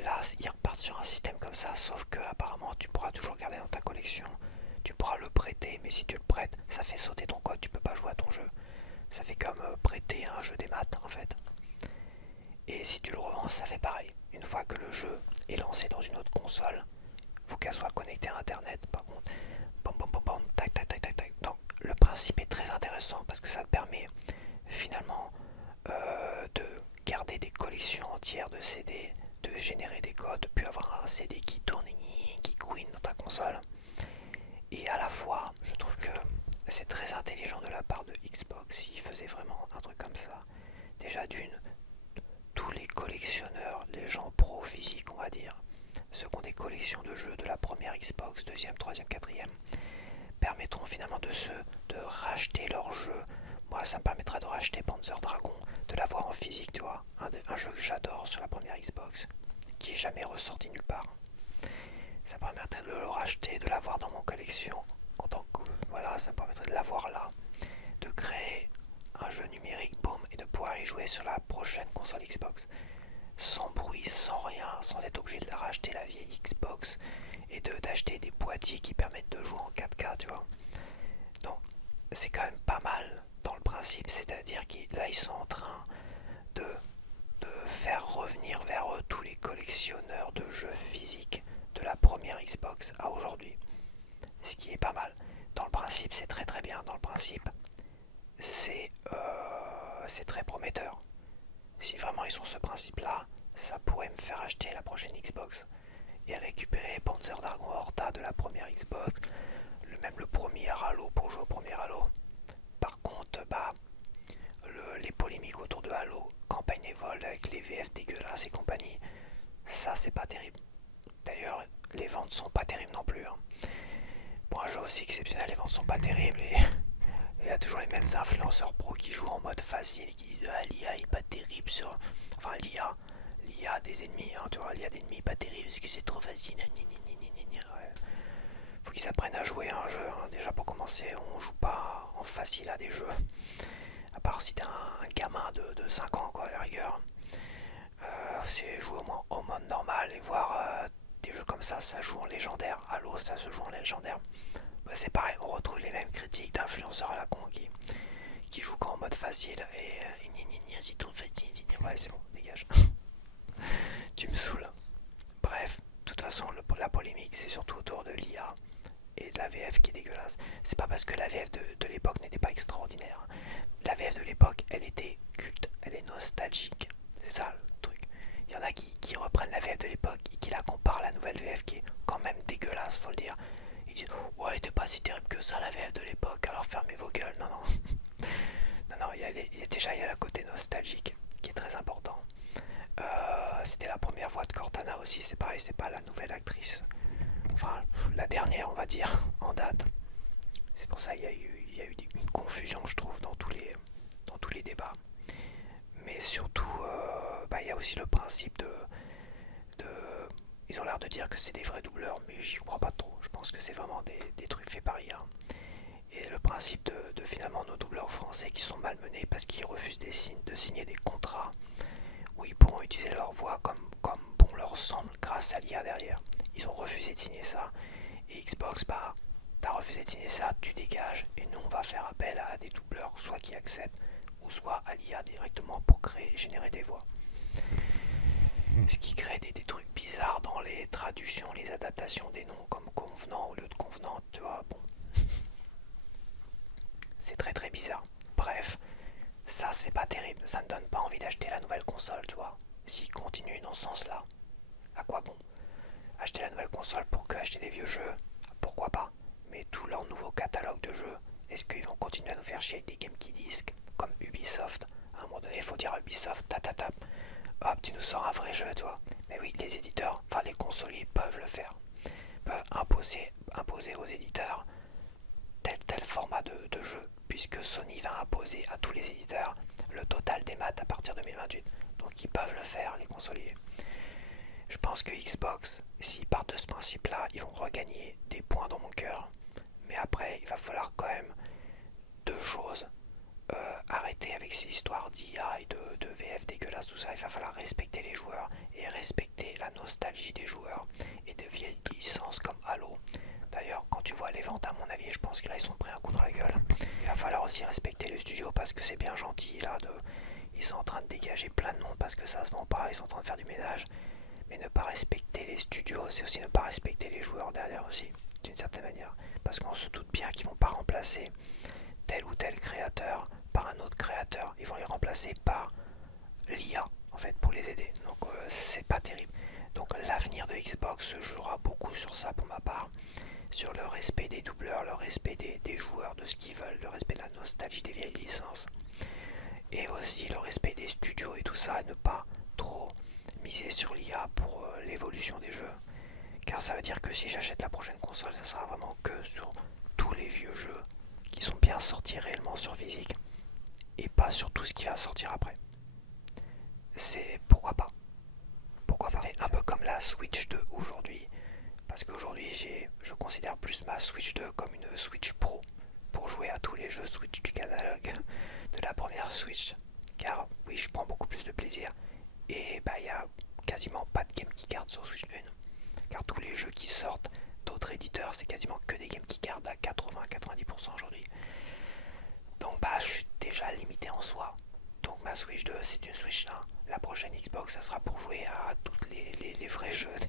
Là, ils repartent sur un système comme ça, sauf que apparemment tu pourras toujours garder dans ta collection. Tu pourras le prêter, mais si tu le prêtes, ça fait sauter ton code, tu peux pas jouer à ton jeu. Ça fait comme prêter un jeu des maths en fait. Et si tu le revends, ça fait pareil. Une fois que le jeu est lancé dans une autre console, faut qu'elle soit connectée à internet. Par contre, bam bam bam bam, tac tac tac tac tac. Donc le principe est très intéressant parce que ça te permet finalement de garder des collections entières de CD, de générer des codes, puis avoir un CD qui tourne, qui couine dans ta console. Et à la fois, je trouve que c'est très intelligent de la part de Xbox s'ils faisaient vraiment un truc comme ça. Déjà d'une, tous les collectionneurs, les gens pro physiques on va dire, ceux qui ont des collections de jeux de la première Xbox, deuxième, troisième, quatrième, permettront finalement de racheter leurs jeux. Moi ça me permettra de racheter Panzer Dragon, de l'avoir en physique, tu vois, un jeu que j'adore sur la première Xbox, qui est jamais ressorti nulle part. Ça me permettrait de le racheter, de l'avoir dans mon collection en tant que, voilà, ça me permettrait de l'avoir là, de créer un jeu numérique, boum, et de pouvoir y jouer sur la prochaine console Xbox. Sans bruit, sans rien, sans être obligé de racheter la vieille Xbox et d'acheter des boîtiers qui permettent de jouer en 4K, tu vois. Donc, c'est quand même pas mal dans le principe, c'est-à-dire que là, ils sont en train de faire revenir vers eux tous les collectionneurs de jeux physiques de la première Xbox à aujourd'hui. Ce qui est pas mal. Dans le principe, c'est très très bien. Dans le principe, c'est très prometteur. Si vraiment ils ont ce principe-là, ça pourrait me faire acheter la prochaine Xbox et récupérer Panzer Dragon Horta de la première Xbox, même le premier Halo pour jouer au premier Halo. Par contre, les polémiques autour de Halo, campagne Evolve avec les VF dégueulasses et compagnie, ça c'est pas terrible. D'ailleurs, les ventes sont pas terribles non plus. Hein. Pour un jeu aussi exceptionnel, les ventes sont pas terribles et il y a toujours les mêmes influenceurs pro qui jouent en mode facile et qui disent ah, l'IA est pas terrible sur. Enfin, l'IA des ennemis, hein, tu vois, l'IA d'ennemis pas terrible parce que c'est trop facile. Ouais. Faut qu'ils apprennent à jouer à un jeu. Hein. Déjà, pour commencer, on joue pas en facile à des jeux. À part si t'es un gamin de 5 ans, quoi, à la rigueur. C'est jouer au moins au mode normal et voir des jeux comme ça joue en légendaire. Halo, ça se joue en légendaire. Bah, c'est pareil, on retrouve les mêmes critiques d'influenceurs à la con qui jouent qu'en mode facile et c'est trop facile. Ouais, c'est bon, dégage. Tu me saoules. Bref, de toute façon, la polémique, c'est surtout autour de l'IA et de la VF qui est dégueulasse. C'est pas parce que la VF de l'époque n'était pas extraordinaire. La VF de l'époque, elle était culte, elle est nostalgique. C'est ça le truc. Il y en a qui reprennent la VF de l'époque et qui la comparent à la nouvelle VF qui est quand même dégueulasse, faut le dire. Ils disent ouais, elle était pas si terrible que ça la VF de l'époque, alors fermez vos gueules. Non, non. Non, non, déjà il y a le côté nostalgique qui est très important. C'était la première voix de Cortana aussi, c'est pareil, c'est pas la nouvelle actrice. Enfin, la dernière, on va dire, en date. C'est pour ça qu'il y a eu une confusion, je trouve, dans tous les débats. Mais surtout, il y a aussi le principe de ils ont l'air de dire que c'est des vrais doubleurs, mais j'y crois pas trop. Je pense que c'est vraiment des trucs faits par IA. Et le principe de finalement nos doubleurs français qui sont malmenés parce qu'ils refusent de signer des contrats où ils pourront utiliser leur voix comme bon leur semble grâce à l'IA derrière. Ils ont refusé de signer ça. Et Xbox, t'as refusé de signer ça, tu dégages. Et nous, on va faire appel à des doubleurs, soit qui acceptent, ou soit à l'IA directement pour générer des voix. Ce qui crée des trucs bizarres dans les traductions, les adaptations des noms comme convenant au lieu de convenant, tu vois, bon. C'est très très bizarre. Bref, ça c'est pas terrible, ça me donne pas envie d'acheter la nouvelle console, tu vois. S'ils continuent dans ce sens-là, à quoi bon? Acheter la nouvelle console pour que acheter des vieux jeux, pourquoi pas? Mais tout leur nouveau catalogue de jeux, est-ce qu'ils vont continuer à nous faire chier avec des Game Key Disc comme Ubisoft? À un moment donné, il faut dire à Ubisoft, tap, hop, tu nous sors un vrai jeu, toi. Mais oui, les éditeurs, enfin les consoliers peuvent le faire. Peuvent imposer aux éditeurs tel format de jeu, puisque Sony va imposer à tous les éditeurs le total des maths à partir de 2028. Donc ils peuvent le faire, les consoliers. Je pense que Xbox, s'ils partent de ce principe-là, ils vont regagner des points dans mon cœur. Mais après, il va falloir quand même deux choses. Arrêter avec ces histoires d'IA et de VF dégueulasses, tout ça. Il va falloir respecter les joueurs et respecter la nostalgie des joueurs et de vieilles licences comme Halo. D'ailleurs, quand tu vois les ventes, à mon avis, je pense que là, ils sont pris un coup dans la gueule. Il va falloir aussi respecter le studio parce que c'est bien gentil, là, ils sont en train de dégager plein de monde parce que ça se vend pas, ils sont en train de faire du ménage. Mais ne pas respecter les studios, c'est aussi ne pas respecter les joueurs derrière aussi, d'une certaine manière. Parce qu'on se doute bien qu'ils vont pas remplacer tel ou tel créateur par un autre créateur. Ils vont les remplacer par l'IA, en fait, pour les aider. Donc c'est pas terrible. Donc l'avenir de Xbox se jouera beaucoup sur ça pour ma part. Sur le respect des doubleurs, le respect des joueurs, de ce qu'ils veulent, le respect de la nostalgie des vieilles licences. Et aussi le respect des studios et tout ça, et ne pas trop miser sur l'IA pour l'évolution des jeux. Car ça veut dire que si j'achète la prochaine console, ça sera vraiment que sur tous les vieux jeux qui sont bien sortis réellement sur physique et pas sur tout ce qui va sortir après. C'est pourquoi pas. Pourquoi pas. C'est un peu comme la Switch 2 aujourd'hui. Parce qu'aujourd'hui, je considère plus ma Switch 2 comme une Switch Pro pour jouer à tous les jeux Switch du catalogue de la première Switch. Car oui, je prends beaucoup plus de plaisir. Et il y a quasiment pas de Game Key Card sur Switch 1. Car tous les jeux qui sortent d'autres éditeurs, c'est quasiment que des Game Key Card à 80-90% aujourd'hui. Donc je suis déjà limité en soi. Donc ma Switch 2 c'est une Switch 1. La prochaine Xbox ça sera pour jouer à tous les vrais jeux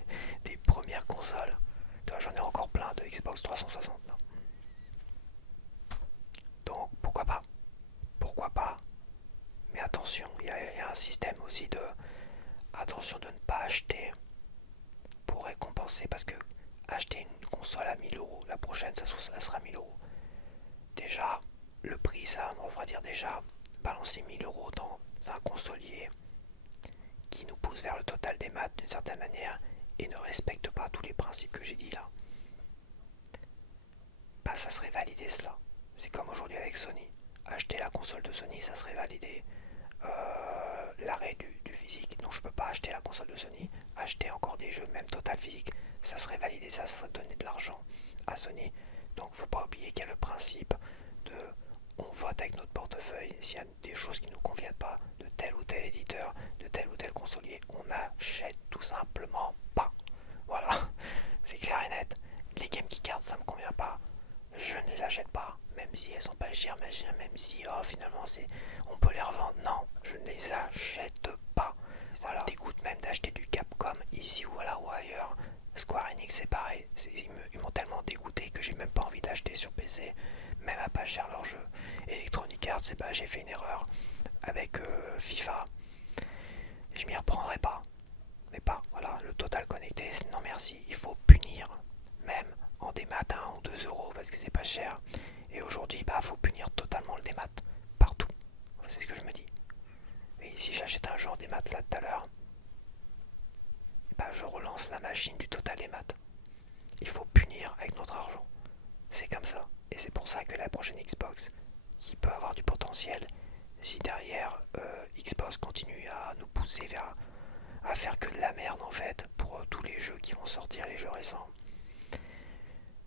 des premières consoles. J'en ai encore plein de Xbox 360. Non. Donc pourquoi pas? Pourquoi pas? Mais attention, il y a un système aussi de attention de ne pas acheter pour récompenser, parce que acheter une console à 1000€, la prochaine ça sera 1000€. Déjà, le prix ça on va dire déjà balancer 1000€ dans un consolier qui nous pousse vers le total des maths d'une certaine manière et ne respecte pas tous les principes que j'ai dit là, ça serait valider cela. C'est comme aujourd'hui avec Sony. Acheter la console de Sony, ça serait valider l'arrêt du physique. Donc je peux pas acheter la console de Sony, acheter encore des jeux, même total physique, ça serait valider, ça serait donner de l'argent à Sony. Donc faut pas oublier qu'il y a le principe de on vote avec notre portefeuille. S'il y a des choses qui ne nous conviennent pas de tel ou tel éditeur, de tel ou tel consolier, on n'achète tout simplement pas. Voilà, c'est clair et net. Les Game Key Cards, ça me convient pas. Je ne les achète pas, même si elles sont pas chères, même si finalement on peut les revendre. Non, je ne les achète pas. Ça me dégoûte même d'acheter du Capcom ici ou là ou ailleurs. Square Enix c'est pareil, ils m'ont tellement dégoûté que j'ai même pas envie d'acheter sur PC, même à pas cher leur jeu. Electronic Arts, j'ai fait une erreur avec FIFA, je m'y reprendrai pas. Mais pas, voilà, le total connecté, non merci, il faut punir, même en des matins 1 ou parce que c'est pas cher. Et aujourd'hui, bah, faut punir totalement le démat partout. C'est ce que je me dis. Et si j'achète un jeu en démat là tout à l'heure, bah, je relance la machine du total démat. Il faut punir avec notre argent. C'est comme ça. Et c'est pour ça que la prochaine Xbox, qui peut avoir du potentiel, si derrière Xbox continue à nous pousser vers à faire que de la merde en fait pour tous les jeux qui vont sortir, les jeux récents,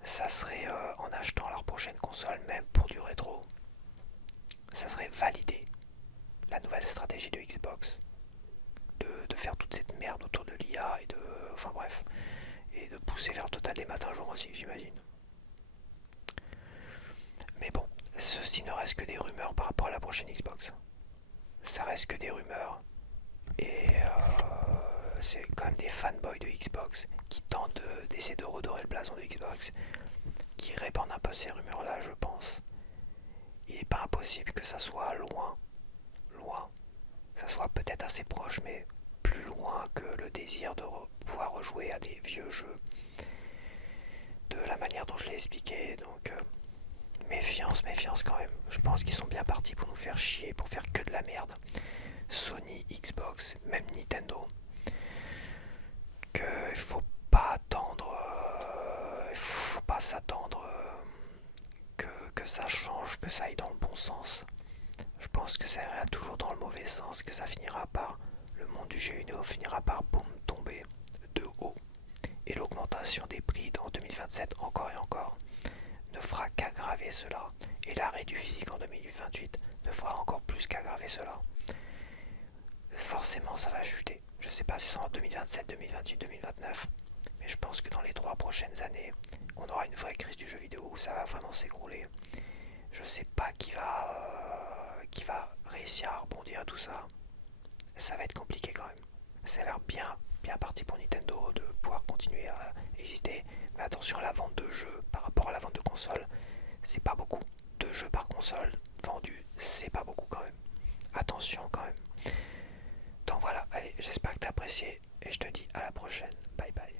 ça serait en achetant leur prochaine console, même pour du rétro, ça serait valider la nouvelle stratégie de Xbox de faire toute cette merde autour de l'IA et de. Enfin bref. Et de pousser vers le total des matins un jour aussi, j'imagine. Mais bon, ceci ne reste que des rumeurs par rapport à la prochaine Xbox. Ça reste que des rumeurs. Et c'est quand même des fanboys de Xbox qui tentent d'essayer de redorer le blason de Xbox, qui répandent un peu ces rumeurs-là, je pense. Il n'est pas impossible que ça soit loin, ça soit peut-être assez proche, mais plus loin que le désir de pouvoir rejouer à des vieux jeux de la manière dont je l'ai expliqué. Donc méfiance quand même. Je pense qu'ils sont bien partis pour nous faire chier, pour faire que de la merde. Sony, Xbox, même Nintendo. Il faut pas attendre, il faut pas s'attendre que ça change, que ça aille dans le bon sens. Je pense que ça ira toujours dans le mauvais sens, que ça finira par, le monde du jeu vidéo finira par boum tomber de haut. Et l'augmentation des prix dans 2027 encore et encore ne fera qu'aggraver cela. Et l'arrêt du physique en 2028 ne fera encore plus qu'aggraver cela. Forcément ça va chuter. Je sais pas si c'est en 2027, 2028, 2029, mais je pense que dans les 3 prochaines années, on aura une vraie crise du jeu vidéo où ça va vraiment s'écrouler. Je sais pas qui va réussir à rebondir à tout ça. Ça va être compliqué quand même. Ça a l'air bien parti pour Nintendo de pouvoir continuer à exister. Mais attention, la vente de jeux par rapport à la vente de consoles, c'est pas beaucoup. 2 jeux par console vendus, c'est pas beaucoup quand même. Attention quand même. Donc voilà, allez, j'espère que t'as apprécié et je te dis à la prochaine. Bye bye.